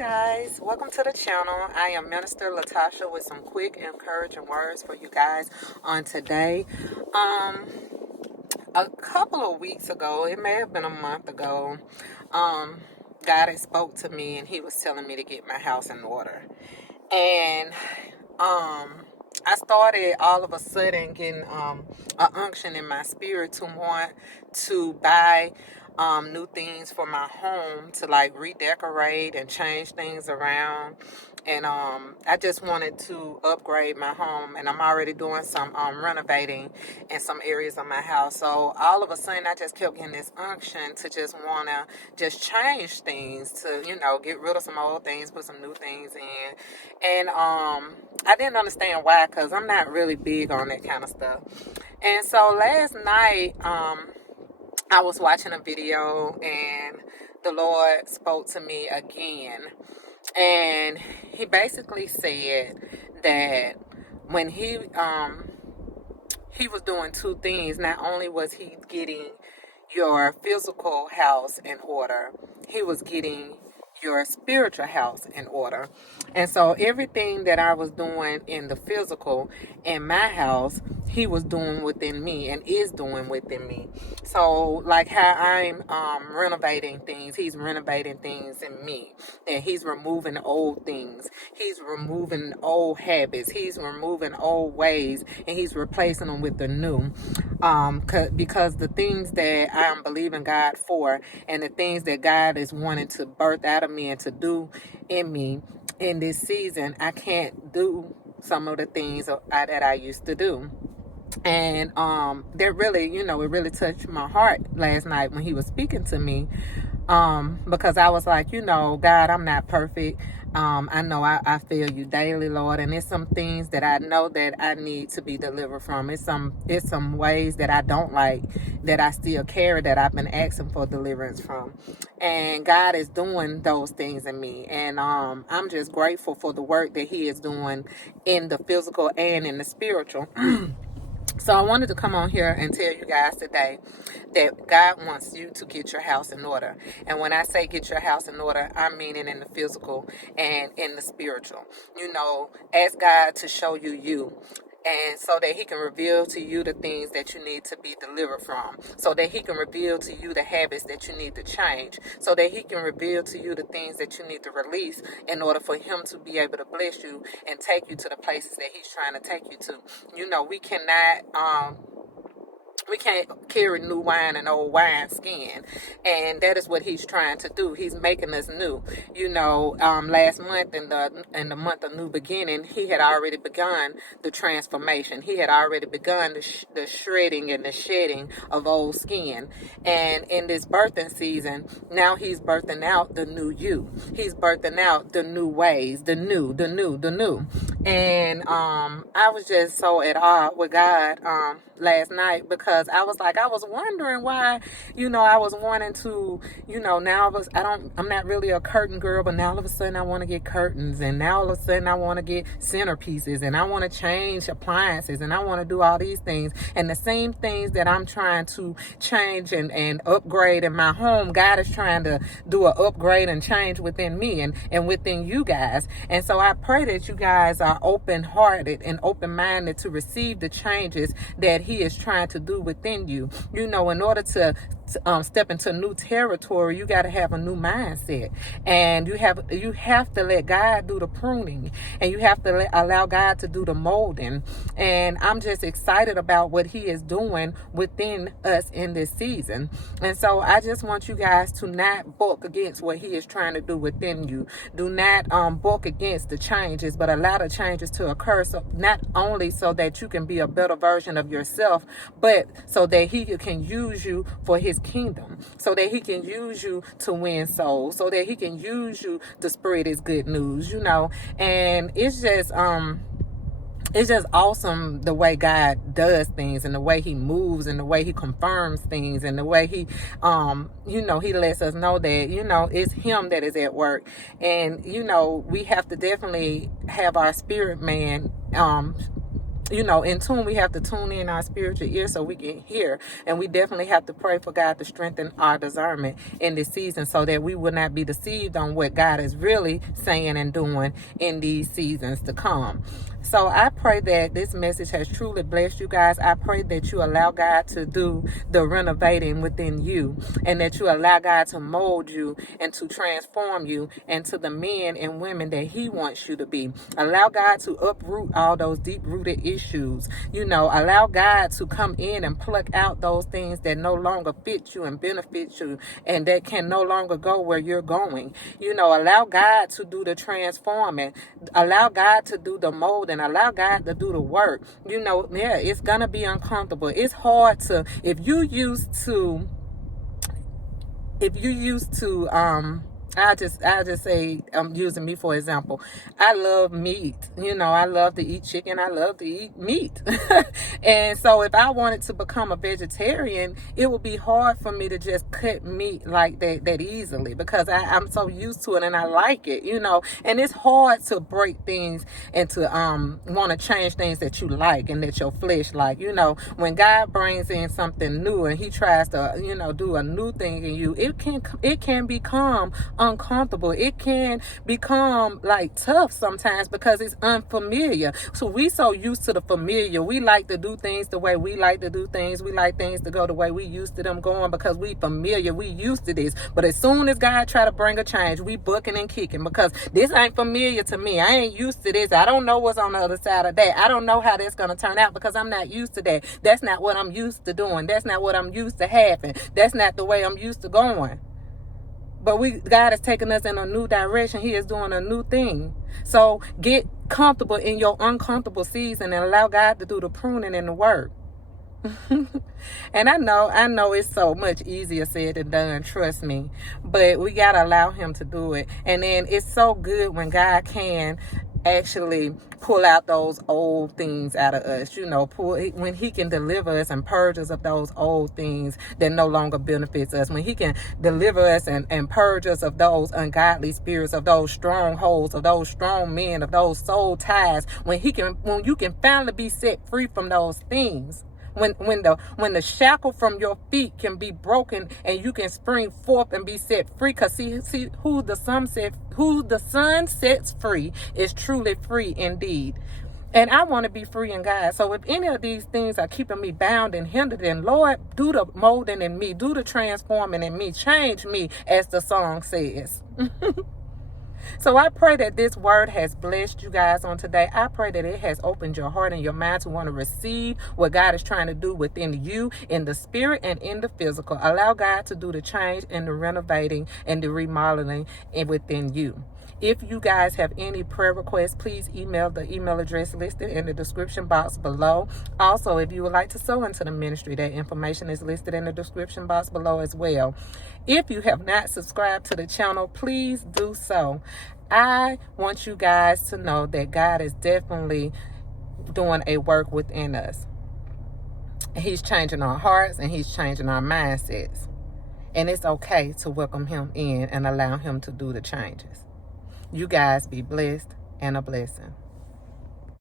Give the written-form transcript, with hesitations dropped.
Guys, welcome to the channel. I am Minister LaTasha with some quick encouraging words for you guys on today. A couple of weeks ago, it may have been a month ago, God had spoke to me and he was telling me to get my house in order. And I started all of a sudden getting an unction in my spirit to want to buy new things for my home, to like redecorate and change things around. And I just wanted to upgrade my home, and I'm already doing some renovating in some areas of my house. So all of a sudden, I just kept getting this unction to just want to just change things, to get rid of some old things, put some new things in. And I didn't understand why, because I'm not really big on that kind of stuff. And so last night, I was watching a video, and the Lord spoke to me again. And he basically said that when he was doing two things. Not only was he getting your physical house in order, he was getting your spiritual house in order. And so everything that I was doing in the physical in my house, he was doing within me and is doing within me. So like how I'm renovating things, he's renovating things in me. And he's removing old things. He's removing old habits. He's removing old ways, and he's replacing them with the new. Because the things that I am believing God for, and the things that God is wanting to birth out of me and to do in me in this season, I can't do some of the things that I used to do. And that really, it really touched my heart last night when he was speaking to me, because I was like, God, I'm not perfect. I know I fail you daily, Lord, and it's some things that I know that I need to be delivered from. It's some ways that I don't like, that I still carry, that I've been asking for deliverance from. And God is doing those things in me. And I'm just grateful for the work that he is doing in the physical and in the spiritual. So I wanted to come on here and tell you guys today that God wants you to get your house in order. And when I say get your house in order, I mean it in the physical and in the spiritual. Ask God to show you. And so that he can reveal to you the things that you need to be delivered from. So that he can reveal to you the habits that you need to change. So that he can reveal to you the things that you need to release in order for him to be able to bless you and take you to the places that he's trying to take you to. We can't carry new wine in old wine skin, and that is what he's trying to do. He's making us new. Last month in the month of new beginning, he had already begun the transformation. He had already begun the shredding and the shedding of old skin. And in this birthing season, now he's birthing out the new you. He's birthing out the new ways, the new. And I was just so at awe with God last night, because I was wondering why, I was wanting to, I'm not really a curtain girl, but now all of a sudden I want to get curtains, and now all of a sudden I want to get centerpieces, and I want to change appliances, and I want to do all these things. And the same things that I'm trying to change and upgrade in my home, God is trying to do an upgrade and change within me and within you guys. And so I pray that you guys are open-hearted and open-minded to receive the changes that he is trying to do within you. In order to step into new territory, you got to have a new mindset, and you have to let God do the pruning, and you have to allow God to do the molding. And I'm just excited about what he is doing within us in this season. And so I just want you guys to not buck against what he is trying to do within you. Do not buck against the changes, but allow the changes to occur, so not only so that you can be a better version of yourself, but so that he can use you for his kingdom, so that he can use you to win souls, so that he can use you to spread his good news. And it's just awesome the way God does things, and the way he moves, and the way he confirms things, and the way he he lets us know that it's him that is at work. And we have to definitely have our spirit man in tune. We have to tune in our spiritual ear so we can hear. And we definitely have to pray for God to strengthen our discernment in this season so that we will not be deceived on what God is really saying and doing in these seasons to come. So I pray that this message has truly blessed you guys. I pray that you allow God to do the renovating within you, and that you allow God to mold you and to transform you into the men and women that He wants you to be. Allow God to uproot all those deep-rooted issues. Allow God to come in and pluck out those things that no longer fit you and benefit you, and that can no longer go where you're going. Allow God to do the transforming. Allow God to do the molding. Allow God to do the work. It's gonna be uncomfortable. It's hard to, if you used to I'll just say, I'm using me for example. I love meat. I love to eat chicken. I love to eat meat. And so if I wanted to become a vegetarian, it would be hard for me to just cut meat like that easily, because I'm so used to it and I like it, and it's hard to break things and to want to change things that you like and that your flesh like. When God brings in something new and He tries to, do a new thing in you, it can become uncomfortable. It can become like tough sometimes because it's unfamiliar. So we so used to the familiar. We like to do things the way we like to do things. We like things to go the way we used to them going because we familiar. We used to this. But as soon as God try to bring a change, we bucking and kicking because this ain't familiar to me. I ain't used to this. I don't know what's on the other side of that. I don't know how that's going to turn out because I'm not used to that. That's not what I'm used to doing. That's not what I'm used to having. That's not the way I'm used to going. But God has taken us in a new direction. He is doing a new thing. So get comfortable in your uncomfortable season and allow God to do the pruning and the work. And I know it's so much easier said than done, trust me. But we got to allow Him to do it. And then it's so good when God can actually pull out those old things out of us, when He can deliver us and purge us of those old things that no longer benefits us, when He can deliver us and purge us of those ungodly spirits, of those strongholds, of those strong men, of those soul ties, when you can finally be set free from those things. When the shackle from your feet can be broken and you can spring forth and be set free, because see who the Son sets free is truly free indeed. And I want to be free in God. So if any of these things are keeping me bound and hindered, then Lord, do the molding in me, do the transforming in me, change me, as the song says. So I pray that this word has blessed you guys on today. I pray that it has opened your heart and your mind to want to receive what God is trying to do within you, in the spirit and in the physical. Allow God to do the change and the renovating and the remodeling within you. If you guys have any prayer requests, please email the email address listed in the description box below. Also, if you would like to sow into the ministry, that information is listed in the description box below as well. If you have not subscribed to the channel, please do so. I want you guys to know that God is definitely doing a work within us. He's changing our hearts and He's changing our mindsets. And it's okay to welcome Him in and allow Him to do the changes. You guys be blessed and a blessing.